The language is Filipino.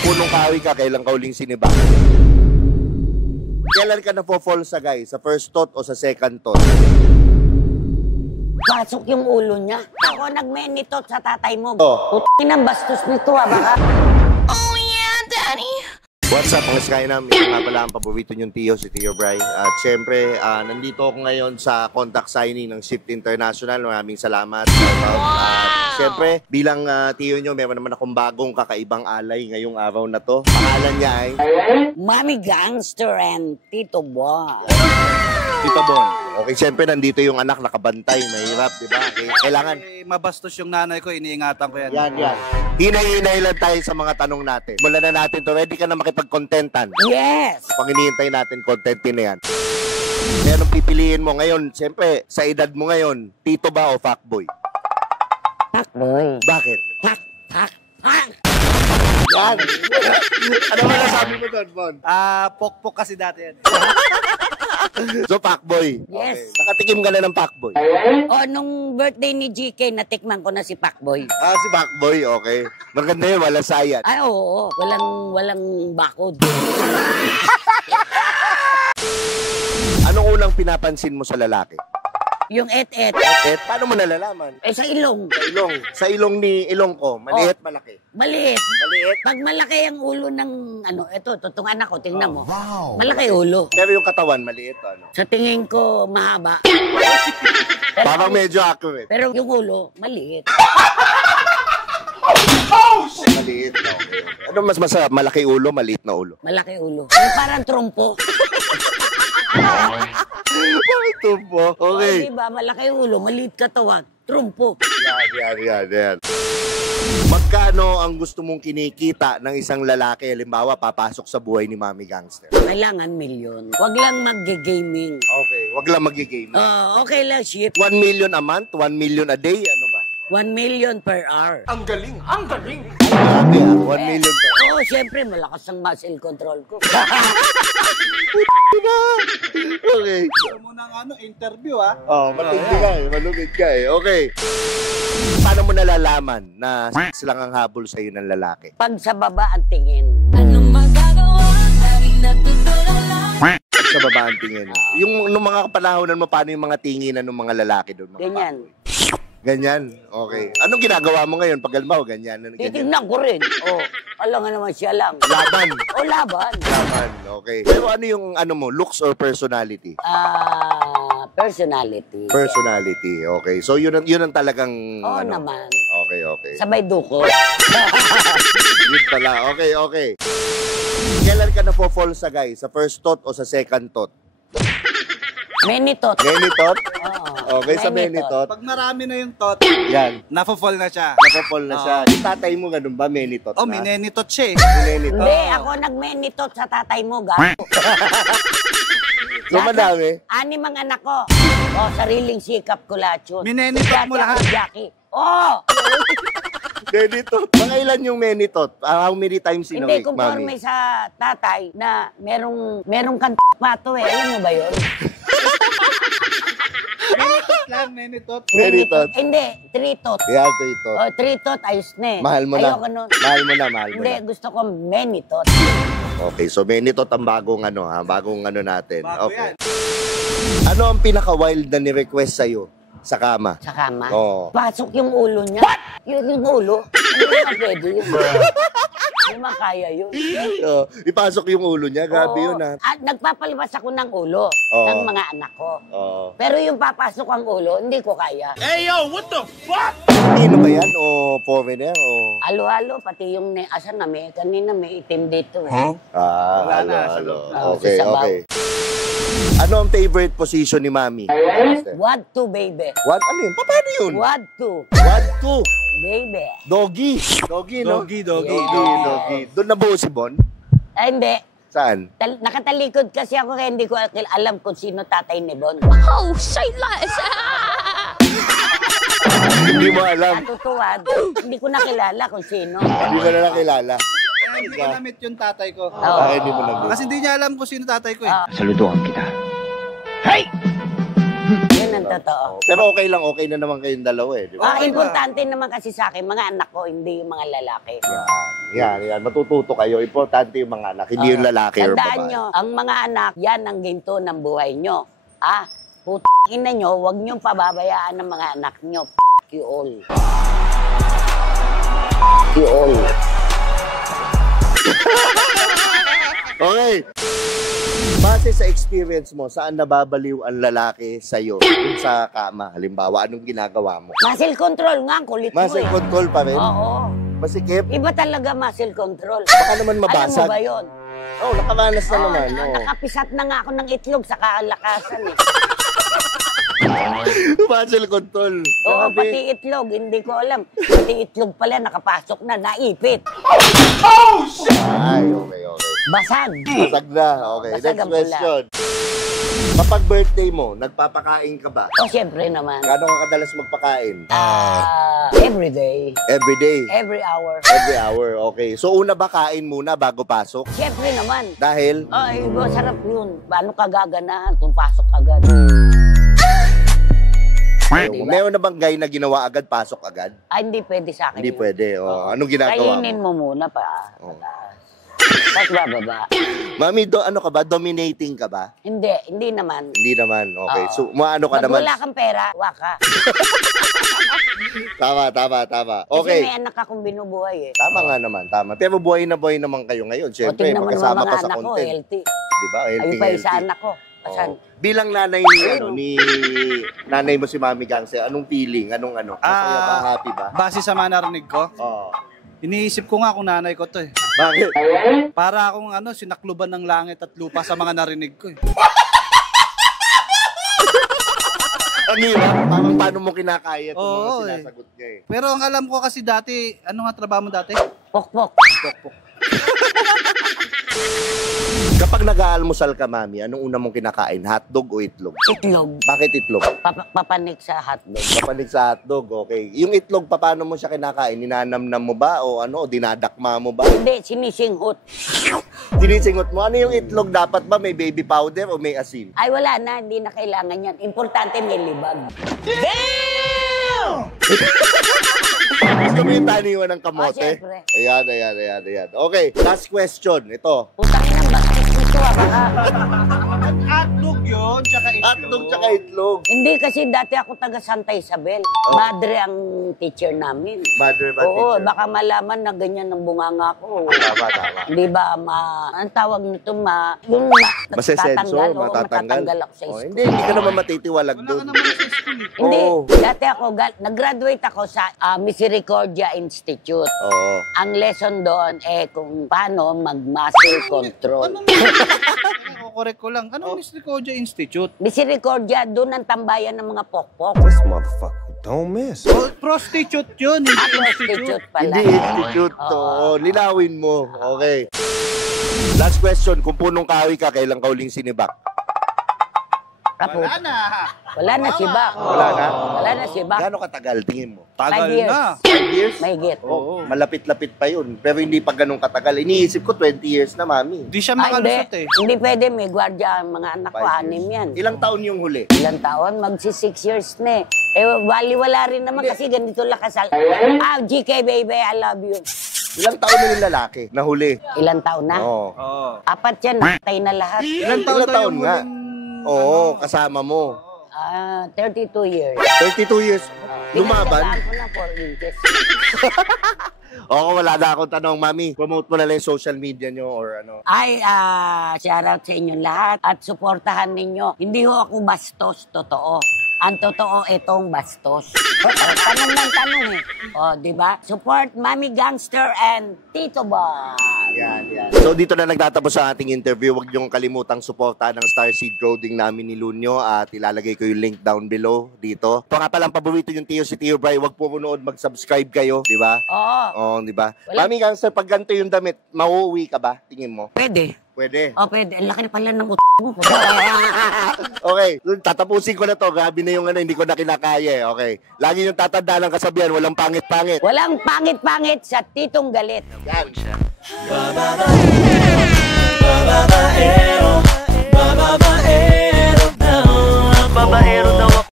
punong kahoy ka, kailan ka uling siniba? Kailan ka napofall sa guy? Sa first thought o sa second thought? Pasok yung ulo niya. Ako nagmenitot sa tatay mo. Oh. Putin ang bastos nito baka. Oh yeah, Daddy. What's up mga Skynam? Ito nga pala ang paborito niyong Tio, si Tio Bry. At syempre, nandito ako ngayon sa contract signing ng Shift International. Maraming salamat. At syempre, bilang Tio nyo, meron naman akong bagong kakaibang alay ngayong araw na to. Pangalan niya ay Mami Gangster and Tito Bon. Tito Bon. Okay, syempre nandito yung anak nakabantay, mahirap, di ba? Okay, kailangan Mabastos yung nanay ko, iniingatan ko yan. yan. Hinay-hinay lang tayo sa mga tanong natin. Mula na natin to, ready ka na makipag-contentan? Yes! Pang hinihintay natin, contentin na yan. Anong pipiliin mo ngayon? Siyempre, sa edad mo ngayon, tito ba o fuckboy? Fuckboy. Bakit? Fuck. Yan! Ano ba nasabi mo doon, Bon? Pokpok kasi dati yan. So, fuckboy. Yes. Okay. Nakatikim ka na ng fuckboy. O, nung birthday ni GK, natikman ko na si Fuckboy. Si fuckboy, okay. Maganda yun, wala sayat. Ay, oo. Walang bakod. Anong unang pinapansin mo sa lalaki? Yung et-et. Paano mo nalalaman? Sa ilong. Sa ilong ni ilong ko, maliit, malaki. Maliit. Maliit. Pag malaki ang ulo ng, itong anak ko, tingnan mo. Wow. Malaki ulo. Pero yung katawan, maliit, ano? Sa tingin ko, mahaba. Parang medyo accurate. Pero yung ulo, maliit. Maliit, okay. Ano mas masarap? Malaki ulo, maliit na ulo? Malaki ulo. Yung parang trompo. Ito po. Okay. O, diba? Malaki ulo, maliit katawan. Trompo. Yan. Magkano ang gusto mong kinikita ng isang lalaki? Halimbawa, papasok sa buhay ni Mami Gangster. Kailangan milyon. Wag lang mag-gaming. Okay, wag lang mag-game. Okay lang, ship. 1 million a month? 1 million a day? Ano ba? 1 million per hour. Grabe 1 million per Oo, syempre, malakas ang muscle control ko. Okay. Ito mo ng interview Malugid ka eh. Okay. Paano mo nalalaman na silang ang habol sa'yo ng lalaki? Pag sa baba ang tingin. Anong magagawa? Laging natutulala. Pag sa baba ang tingin. Yung nung mga kapalahunan mo, paano yung mga tinginan ng mga lalaki doon? Ganyan. Ganyan? Okay. Anong ginagawa mo ngayon pag halimbawa ganyan? Titignan ko rin. Alam nga naman siya lang. Laban. Laban. Laban, okay. Pero ano yung mo, looks or personality? Personality. Personality, okay. So yun ang talagang Oo naman. Okay. Sabay duko. Yun pala, okay. Kailan ka napofall sa guy? Sa first thought o sa second thought? Menitot. Menitot? Oo. Okay, sa menitot. Pag marami na yung tot, Yan. nafo-fall na siya. Napofall na siya. Yung tatay mo ganun ba? Menitot na? Minenitot siya eh. Menitot. Hindi, ako nagmenitot sa tatay mo, gato. So madami? 6 ang anak ko. Sariling sikap ko lahat yun. Minenitot mo lahat? Jackie. Menitot. Mga ilan yung menitot? How many times in a Hindi, week, conforme mami? sa tatay na merong pato eh. Alam mo ba yun? Menitot. Menitot. Hindi, 3 tot. Yeah, menitot. 3 tot, ayos na eh. Mahal mo na. Ayoko nun. Mahal mo na. Hindi, gusto ko menitot. Okay, so menitot ang bagong bagong natin. Bago Okay. yan. Ano ang pinaka-wild na ni-request sa'yo sa kama? Sa kama? Oo. Pasok yung ulo niya. What? Yung ulo? Hindi naman pwede yun. Hindi naman kaya yun. Ipasok yung ulo niya. Grabe Oo. yun ha. At nagpapalabas ako ng ulo Oo. ng mga anak ko. Oo. Pero yung papasok ang ulo, hindi ko kaya. Pilipino ba yan? O foreigner? O... Halo-halo, pati yung asan na kanina may itim dito. Wala na, Okay. Ano ang favorite position ni Mami? What to, baby? What? Ano yun? Paano yun? What to, What to? baby? Doggy, no? Doggy. Doon nabuo si Bon? Hindi. Saan? Nakatalikod kasi ako kaya hindi ko alam kung sino tatay ni Bon. Oh, say less. Hindi mo alam. Natutuwad. Hindi ko nakilala kung sino. Hindi mo na nakilala. Hindi ko na-meet yung tatay ko. Hindi mo na. Kasi hindi niya alam kung sino tatay ko eh. Saluduhan kita. Yan Yan ang totoo. Pero okay na naman kayong dalawa eh, di ba? Importante naman kasi sa akin, mga anak ko, hindi yung mga lalaki. Yan. Matututo kayo. Importante yung mga anak, hindi yung lalaki or Tandaan babae. nyo, ang mga anak, yan ang ginto ng buhay nyo. Putang ina nyo, huwag nyo pababayaan ng mga anak nyo. F*** you all. F*** you all. Okay. Base sa experience mo, saan nababaliw ang lalaki sa'yo? Yung sa kama, halimbawa, anong ginagawa mo? Muscle control nga, ang kulit mo Muscle control pa rin? Oo. Masikip? Iba talaga muscle control. Baka naman Alam mo mabasag. ba yun? Oh, nakamanas na naman. Nakapisat na nga ako ng itlog sa kalakasan eh. Muscle control. Oo, pati itlog, hindi ko alam. Pati itlog pala, nakapasok na, naipit. Ay, okay. Basag. Basag na. Okay, Basag next ang pula. question. Kapag birthday mo, nagpapakain ka ba? O, siyempre naman. Gano'n ka kadalas magpakain? Every day. Every day? Every hour. Every hour, okay. So, una ba kain muna bago pasok? Siyempre naman. Dahil? Ay, masarap yun. Paano ka gaganahan kung pasok agad? Diba? Meron na bang guy na ginawa agad, pasok agad? Ay, hindi pwede sa akin Hindi yun. pwede. Oh. Anong ginagawa Kainin mo? mo muna pa. Oh. Tapos bababa. Mami, ano ka ba? Dominating ka ba? Hindi naman. Hindi naman. Okay. Oo. So, maano ka Pag naman? wala kang pera, waka. Tama. Kasi Okay. may anak akong binubuhay eh. Tama nga naman, tama. Pero buhay na buhay naman kayo ngayon. O Siyempre, tingnan mo naman magkasama mga pa sa anak ko, content. healthy. Diba? Ay Healthy, pa isa healthy. anak ko. Asan? Oo. Bilang nanay ni nanay mo si Mami Gangster, anong feeling? Anong Masaya ba? Happy ba? Base sa mga narinig ko, Oo. iniisip ko nga kung nanay ko to eh. Bakit? Para akong sinakluban ng langit at lupa sa mga narinig ko eh. Ang hirap. Parang paano mo kinakaya itong mga Oo, sinasagot niya eh. Pero ang alam ko kasi dati, ano nga trabaho mo dati? Pokpok. Kapag nag-aalmusal ka, Mami, anong una mong kinakain? Hotdog o itlog? Itlog. Bakit itlog? Papanik sa hotdog. Kapanig sa hotdog, okay. Yung itlog, paano mo siya kinakain? Ninanamnam mo ba? O o dinadakma mo ba? Hindi, sinisinghot. Sinisingot mo? Ano yung itlog? Dapat ba may baby powder o may asin? Ay wala na, hindi na kailangan yan. Importante may libag. Gusto mo yung taniwan ng kamote? Siyempre. Ayan. Okay, last question. Ito. Putang ina, basket nito baka. Hotdog yun, tsaka Hotdog tsaka itlog. Hindi kasi dati ako taga Santa Isabel. Madre ang teacher namin. Mother ba, Oo, teacher? baka malaman na ganyan ang bunganga ko. Tama. Hindi ba ang tawag nito Masesenso, matatanggal ako sa Oh, school. hindi ka naman matitiwalag Wala ka doon. naman sa school eh. Hindi, Oo. dati ako, nag-graduate ako sa Misericordia Institute. Oo. Ang lesson doon kung paano mag-muscle control. Correct ko lang. Anong Misericordia Institute? Misericordia, doon ang tambayan ng mga pokpok. This motherfucker don't miss. Oh, prostitute yun, hindi institute. Institute pala. Hindi institute to. Oo. Linawin mo. Okay. Last question. Kung punong kahoy ka, kailan ka uling sinibak? Tapos, Wala na. wala na si Bak. Wala na? Wala na si Bak. Gano'ng katagal, tingin mo? Tagal 5 years. na. 5 years? Mahigit. Oh, malapit-lapit pa yun. Pero hindi pa ganun katagal. Iniisip ko 20 years na, Mami. Di siya Hindi. makalusot eh. Hindi pwede. May gwardiya ang mga anak ko. 5 Anim years. yan. Ilang taon yung huli? Ilang taon? Magsi 6 years na eh. Wala rin naman kasi ganito lang kasal. GK baby, I love you. Ilang taon na yung lalaki na huli? Ilang taon na? Oo. Oo. 4 yan, natay na lahat. Ilang taon Ilang tayo taon nga? Oo, kasama mo. 32 years. 32 years. Lumaban? Pinagdagaan ko na 4 inches. Oo, wala na akong tanong, Mami. Promote mo na lang yung social media nyo or ano. Ay, shout out sa inyong lahat at suportahan ninyo. Hindi ho ako bastos, totoo. Ang totoo, itong bastos. Tanong ng tanong eh. O, di ba? Support Mami Gangster and Tito Boy. Yan. So dito na nagtatapos ang ating interview. Huwag niyong kalimutang suportahan ng Starseed Clothing namin ni Lunyo at ilalagay ko yung link down below dito. Ito nga palang paborito yung si Tio Bry. Huwag po nood mag-subscribe kayo, di ba? Oo. Oo, di ba? Wala. Mami Gangster, pag ganito yung damit, mauuwi ka ba? Tingin mo? Pwede. Pwede. O, pwede. Ang laki na pala ng mo. Okay, tatapusin ko na to. Grabe na yung hindi ko na kinakaya. Okay. Lagi yung tatandaan ng kasabihan, walang pangit-pangit. Walang pangit-pangit sa Titong Galit. Yan. Babaero, bababaero.